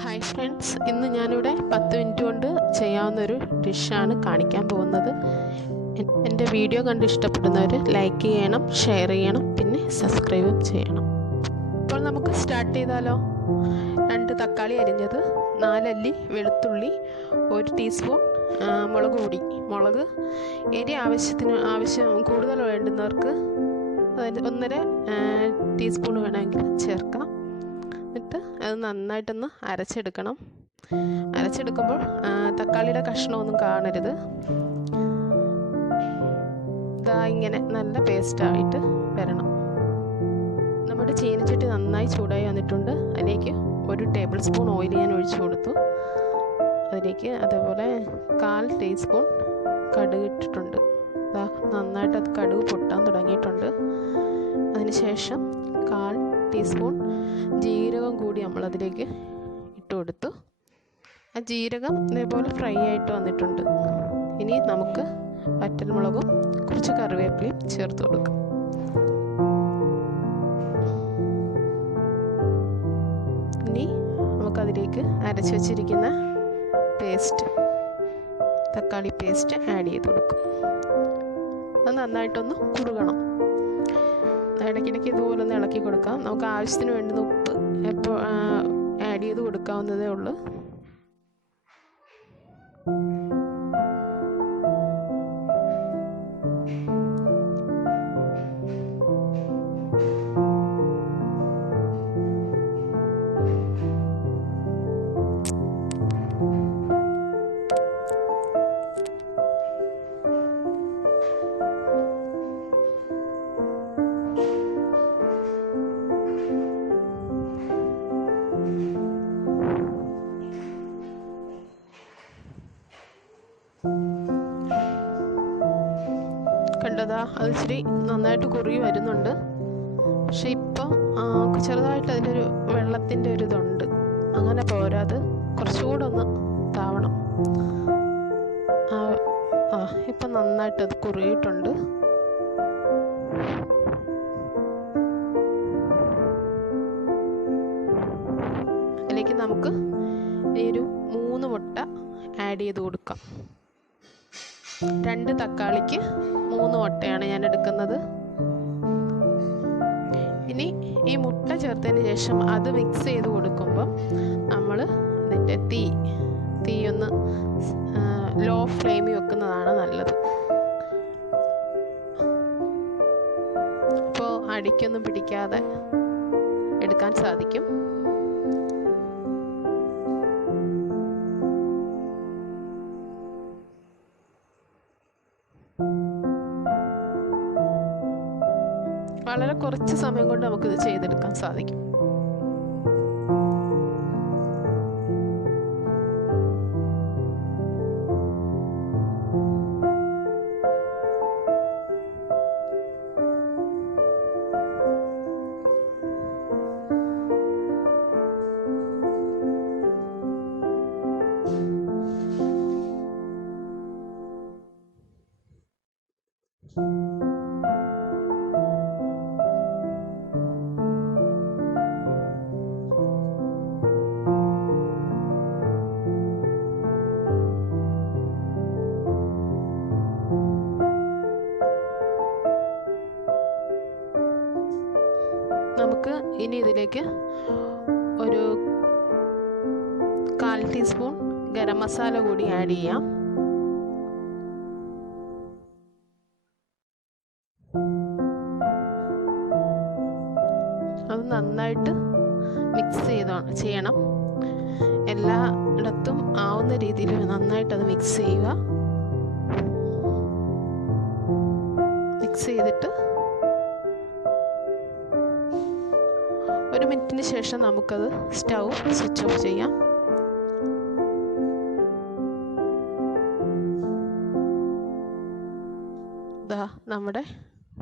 Hi friends, ഇന്ന് ഞാനിവിടെ 10 minute കൊണ്ട് ചെയ്യാവുന്നൊരു ഡിഷാണ് കാണിക്കാൻ പോകുന്നത്. എൻ്റെ വീഡിയോ കണ്ട് ഇഷ്ടപ്പെടുന്നവർ ലൈക്ക് ചെയ്യണം, ഷെയർ ചെയ്യണം, പിന്നെ സബ്സ്ക്രൈബും ചെയ്യണം. അപ്പോൾ നമുക്ക് സ്റ്റാർട്ട് ചെയ്താലോ. 2 തക്കാളി അരിഞ്ഞത്, 4 അല്ലി വെളുത്തുള്ളി, 1 ടീസ്പൂൺ മുളക് പൊടി. മുളക് എരി ആവശ്യം കൂടുതൽ വേണ്ടുന്നവർക്ക് 1.5 ടീസ്പൂൺ വേണമെങ്കിൽ ചേർക്കാം. എന്നിട്ട് അത് നന്നായിട്ടൊന്ന് അരച്ചെടുക്കണം. അരച്ചെടുക്കുമ്പോൾ തക്കാളിയുടെ കഷ്ണമൊന്നും കാണരുത്. ഇതാ ഇങ്ങനെ നല്ല പേസ്റ്റായിട്ട് വരണം. നമ്മുടെ ചീനച്ചട്ടി നന്നായി ചൂടായി വന്നിട്ടുണ്ട്. അതിലേക്ക് 1 ടേബിൾ സ്പൂൺ ഓയിൽ ഞാൻ ഒഴിച്ചു കൊടുത്തു. അതിലേക്ക് അതേപോലെ 1/4 ടീസ്പൂൺ കടുക് ഇട്ടിട്ടുണ്ട്. നന്നായിട്ട് അത് കടുക് പൊട്ടാൻ തുടങ്ങിയിട്ടുണ്ട്. അതിനുശേഷം 1/4 ടീസ്പൂൺ ജീരകം കൂടി നമ്മളതിലേക്ക് ഇട്ട് കൊടുത്തു. ആ ജീരകം ഇതേപോലെ ഫ്രൈ ആയിട്ട് വന്നിട്ടുണ്ട്. ഇനി നമുക്ക് വറ്റൽമുളകും കുറച്ച് കറിവേപ്പിലയും ചേർത്ത് കൊടുക്കാം. ഇനി നമുക്കതിലേക്ക് അരച്ച് വെച്ചിരിക്കുന്ന തക്കാളി പേസ്റ്റ് ആഡ് ചെയ്ത് കൊടുക്കും. അത് നന്നായിട്ടൊന്ന് കുറുകണം. ഇടയ്ക്കിടയ്ക്ക് ഇതുപോലെ ഒന്ന് ഇളക്കി കൊടുക്കാം. നമുക്ക് ആവശ്യത്തിന് വേണ്ടുന്ന ഉപ്പ് എപ്പോൾ ആഡ് ചെയ്ത് കൊടുക്കാവുന്നതേ ഉള്ളൂ. കണ്ടതാ, അത് ഇച്ചിരി നന്നായിട്ട് കുറുകി വരുന്നുണ്ട്. പക്ഷെ ഇപ്പം ചെറുതായിട്ട് അതിലൊരു വെള്ളത്തിൻ്റെ ഒരു ഇതുണ്ട്. അങ്ങനെ പോരാത്, കുറച്ചുകൂടെ ഒന്ന് താവണം. ഇപ്പം നന്നായിട്ട് അത് കുറുകിയിട്ടുണ്ട്. അതിലേക്ക് നമുക്ക് ഈ ഒരു 3 മുട്ട ആഡ് ചെയ്ത് കൊടുക്കാം. 2 തക്കാളിക്ക് 3 മുട്ടയാണ് ഞാൻ എടുക്കുന്നത്. ഇനി ഈ മുട്ട ചേർത്തതിന് ശേഷം അത് മിക്സ് ചെയ്ത് കൊടുക്കുമ്പം നമ്മൾ അതിൻ്റെ തീ ഒന്ന് ലോ ഫ്ലെയിമിൽ വെക്കുന്നതാണ് നല്ലത്. അപ്പോൾ അടിക്കൊന്നും പിടിക്കാതെ എടുക്കാൻ സാധിക്കും. വളരെ കുറച്ച് സമയം കൊണ്ട് നമുക്കിത് ചെയ്തെടുക്കാൻ സാധിക്കും. നമുക്ക് ഇനി ഇതിലേക്ക് ഒരു 1/4 ടീസ്പൂൺ ഗരം മസാല കൂടി ആഡ് ചെയ്യാം. അത് നന്നായിട്ട് മിക്സ് ചെയ്യണം. എല്ലായിടത്തും ആവുന്ന രീതിയിൽ നന്നായിട്ട് അത് മിക്സ് ചെയ്യുക. മിക്സ് ചെയ്തിട്ട് 1 മിനിറ്റിന് ശേഷം നമുക്കത് സ്റ്റൗ സ്വിച്ച് ഓഫ് ചെയ്യാം. നമ്മുടെ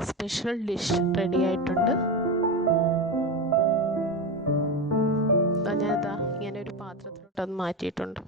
സ്പെഷ്യൽ ഡിഷ് റെഡി ആയിട്ടുണ്ട്. ഞാനിതാ ഇങ്ങനെ ഒരു പാത്രത്തിലോട്ട് അത് മാറ്റിയിട്ടുണ്ട്.